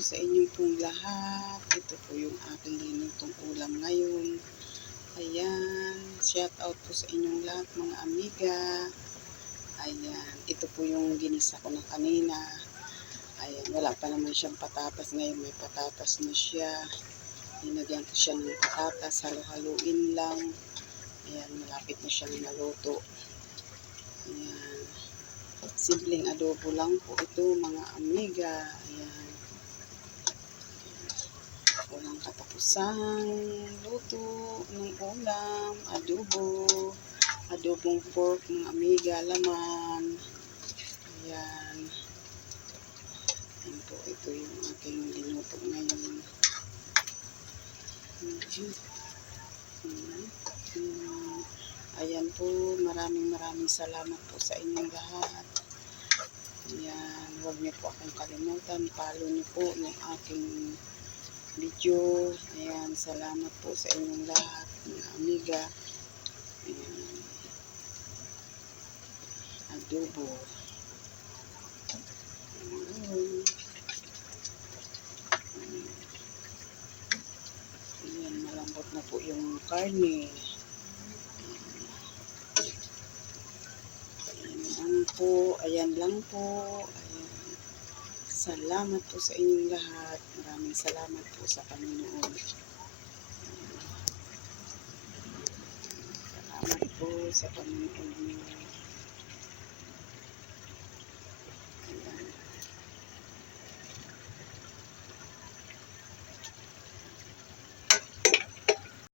sa inyo pong lahat. Ito po yung aking linutong ulam ngayon. Ayan, shout out po sa inyong lahat mga amiga. Ayan, ito po yung ginisa ko na kanina. Ayan, wala pa naman siyang patatas. Ngayon may patatas na siya. Linagyan ko siya ng patatas. Halo-haluin lang. Ayan, malapit na siyang maluto. Ayan. Simpleng adobo lang po ito mga amiga. Ayan. Katapusang luto ng ulam, adobo, adobong pork mga amiga, laman. Ayan. Ayan po, ito yung aking linuto ngayon. Ayan po, maraming maraming salamat po sa inyong lahat. Ayan, huwag niyo po akong kalimutan. Follow niyo po yung aking video. Ayan, salamat po sa inyong lahat, mga amiga. Ayan. Adobo. Ayan. Ayan, malambot na po yung karne. Ayan lang po. Ayan lang po. Ayan. Salamat po sa inyong lahat. Maraming salamat po sa Panginoon. Ayan. Salamat po sa Panginoon.